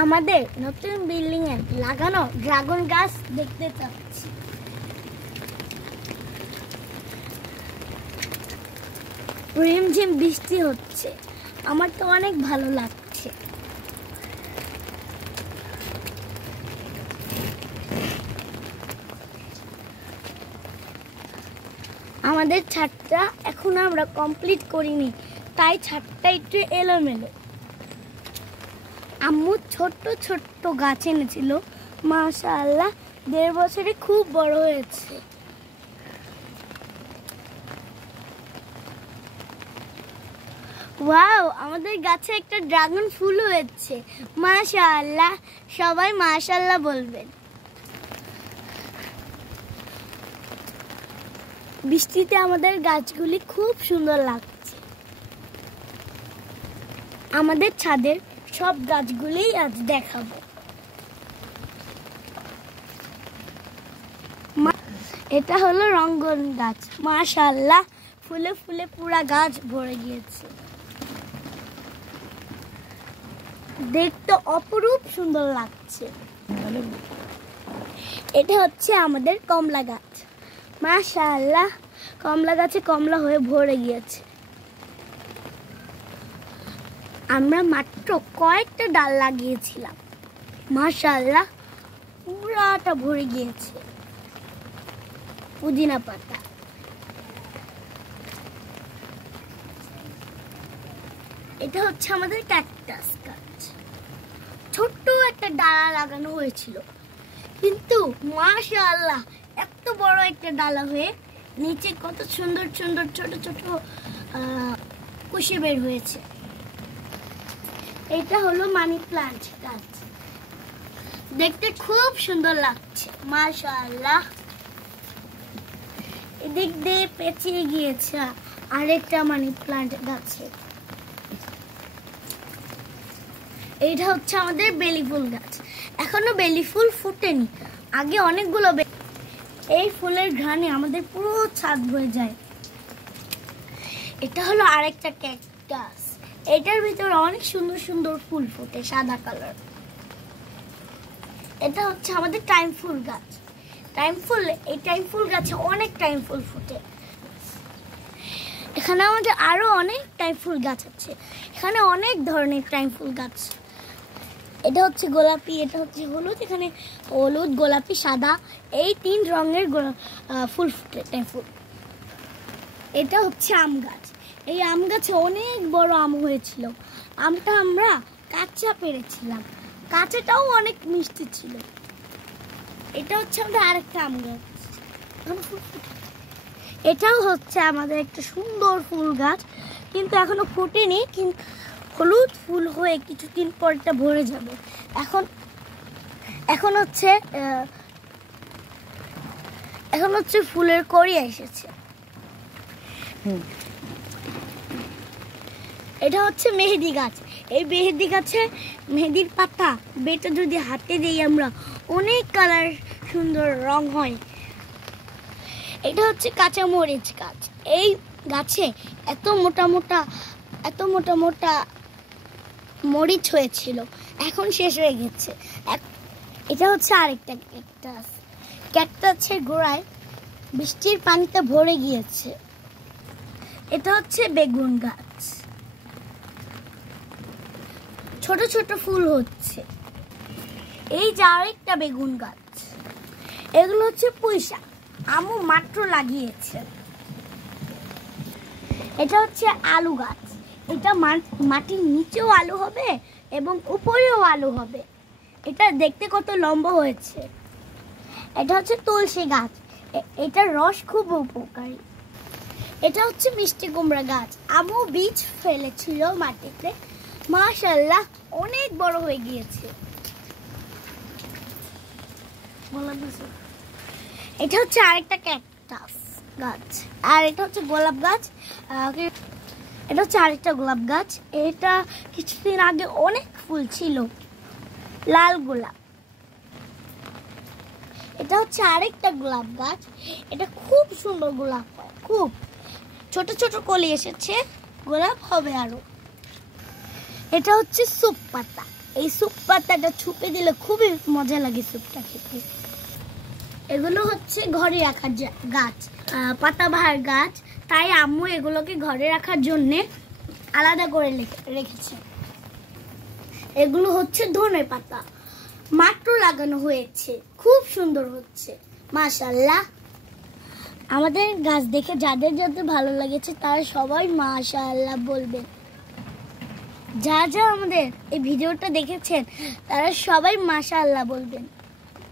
আমাদের নতুন বিল্ডিং এ লাগানো ড্রাগন গাছ দেখতে চাচ্ছি। রিমঝিম বৃষ্টি হচ্ছে, আমার তো অনেক ভালো লাগছে। আমাদের ছাদটা এখন আমরা কমপ্লিট করিনি, তাই ছাদটা একটু এলোমেলো। আম্মু ছোট্ট ছোট্ট গাছ এনেছিল, মাশাআল্লাহ 1.5 বছরে খুব বড় হয়েছে। ওয়াও, আমাদের গাছে একটা ড্রাগন ফুল হয়েছে, মাশাআল্লাহ। সবাই মাশাআল্লাহ বলবেন। বৃষ্টিতে আমাদের গাছগুলি খুব সুন্দর লাগছে। আমাদের ছাদের সব গাছগুলি আজ দেখাবো। এটা হলো রঙ্গন গাছ, মাশাআল্লাহ ফুলে ফুলে পুরা গাছ ভরে গিয়েছে, দেখতে অপরূপ সুন্দর লাগছে। এটা হচ্ছে আমাদের কমলা গাছ, মাশাআল্লাহ কমলা গাছে কমলা হয়ে ভরে গিয়েছে। আমরা মাত্র কয়েকটা ডাল লাগিয়েছিলাম, মাশাআল্লাহ পুরাটা ভরে গিয়েছে। পুদিনা পাতা, এটা হচ্ছে আমাদের ক্যাকটাস গাছ। ছোট্ট একটা ডালা লাগানো হয়েছিল, কিন্তু মাশাআল্লাহ এত বড় একটা ডালা হয়ে নিচে কত সুন্দর সুন্দর ছোট ছোট কুশি বের হয়েছে। এটা হলো মানি প্লান্ট গাছ, দেখতে খুব সুন্দর লাগছে, মাশাআল্লাহ। এদিক দিয়ে পেঁচিয়ে গিয়েছে আরেকটা মানি প্লান্ট গাছে। এইটা হচ্ছে আমাদের বেলি ফুল গাছ, এখনো বেলি ফুল ফুটেনি, আগে অনেকগুলো। এই ফুলের ঘ্রাণে আমাদের পুরো ছাদ বয়ে যায়। এটা হলো আরেকটা ক্যাকটাস, এটার ভিতরে অনেক সুন্দর সুন্দর ফুল ফোটে, সাদা কালার। এটা হচ্ছে আমাদের টাইম ফুল গাছ। টাইম ফুল, এই টাইম ফুল গাছে অনেক টাইম ফুল ফোটে। এখানে আমাদের আরো অনেক টাইম ফুল গাছ আছে, এখানে অনেক ধরনের টাইম ফুল গাছ। এটা হচ্ছে গোলাপি, এটা হচ্ছে হলুদ, এখানে হলুদ গোলাপি সাদা এই 3 রঙের ফুল ফুটে টাইম ফুল। এটা হচ্ছে আম গাছ, এই আম গাছে অনেক বড় আম হয়েছিল, আমটা আমরা কাঁচা পেরেছিলাম, কাঁচাটাও অনেক মিষ্টি ছিল। এটা হচ্ছে আমাদের আরেকটা আম গাছ, এটাও হচ্ছে আমাদের একটা সুন্দর ফুল গাছ, কিন্তু এখনো ফুটেনি, কিন্তু হলুদ ফুল হয়ে কিছুদিন পর এটা ভরে যাবে। এখন হচ্ছে ফুলের কড়ি এসেছে। এটা হচ্ছে মেহেদি গাছ, এই মেহেদি গাছে মেহেদির পাতা বেটে যদি হাতে দিই আমরা, অনেক কালার সুন্দর রং হয়। এটা হচ্ছে কাঁচা মরিচ গাছ, এই গাছে এত মোটা মোটা মরিচ হয়েছিল, এখন শেষ হয়ে গেছে। এটা হচ্ছে আরেকটা ক্যাকটাস, ক্যাকটাসের গোড়ায় বৃষ্টির পানিতে ভরে গিয়েছে। এটা হচ্ছে বেগুন গাছ, ছোট ছোট ফুল হচ্ছে। এই যে আরেকটা বেগুন গাছ, এগুলো হচ্ছে পুঁইশাক, আম্মু মাত্র লাগিয়েছে। এটা হচ্ছে আলু গাছ, এটা মাটির নিচেও আলু হবে এবং উপরেও আলু হবে, এটা দেখতে কত লম্বা হয়েছে। এটা হচ্ছে তুলসী গাছ, এটার রস খুব উপকারী। এটা হচ্ছে মিষ্টি কুমড়া গাছ, আম্মু বীজ ফেলেছিল মাটিতে, মাশাআল্লাহ অনেক বড় হয়ে গিয়েছে। এটা হচ্ছে আরেকটা ক্যাকটাস গাছ, আর এটা হচ্ছে গোলাপ গাছ। এটা হচ্ছে আরেকটা গোলাপ গাছ, এটা কিছুদিন আগে অনেক ফুল ছিল, লাল গোলাপ। এটা হচ্ছে আরেকটা গোলাপ গাছ, এটা খুব সুন্দর গোলাপ হয়, খুব ছোট ছোট কলি এসেছে, গোলাপ হবে আরো। এটা হচ্ছে সুপ পাতা, এই স্যুপ পাতাটা ছুপে দিলে খুবই মজা লাগে স্যুপটা খেতে। এগুলো হচ্ছে ঘরে রাখার গাছ, পাতাবাহার গাছ, তাই আম্মু এগুলোকে ঘরে রাখার জন্যে আলাদা করে রেখেছে। এগুলো হচ্ছে ধনে পাতা, মাত্র লাগানো হয়েছে, খুব সুন্দর হচ্ছে মাশাআল্লাহ। আমাদের গাছ দেখে যাদের যাদের ভালো লেগেছে তারা সবাই মাশাআল্লাহ বলবেন। যা যা আমাদের এই ভিডিওটা দেখেছেন তারা সবাই মাশাআল্লাহ বলবেন।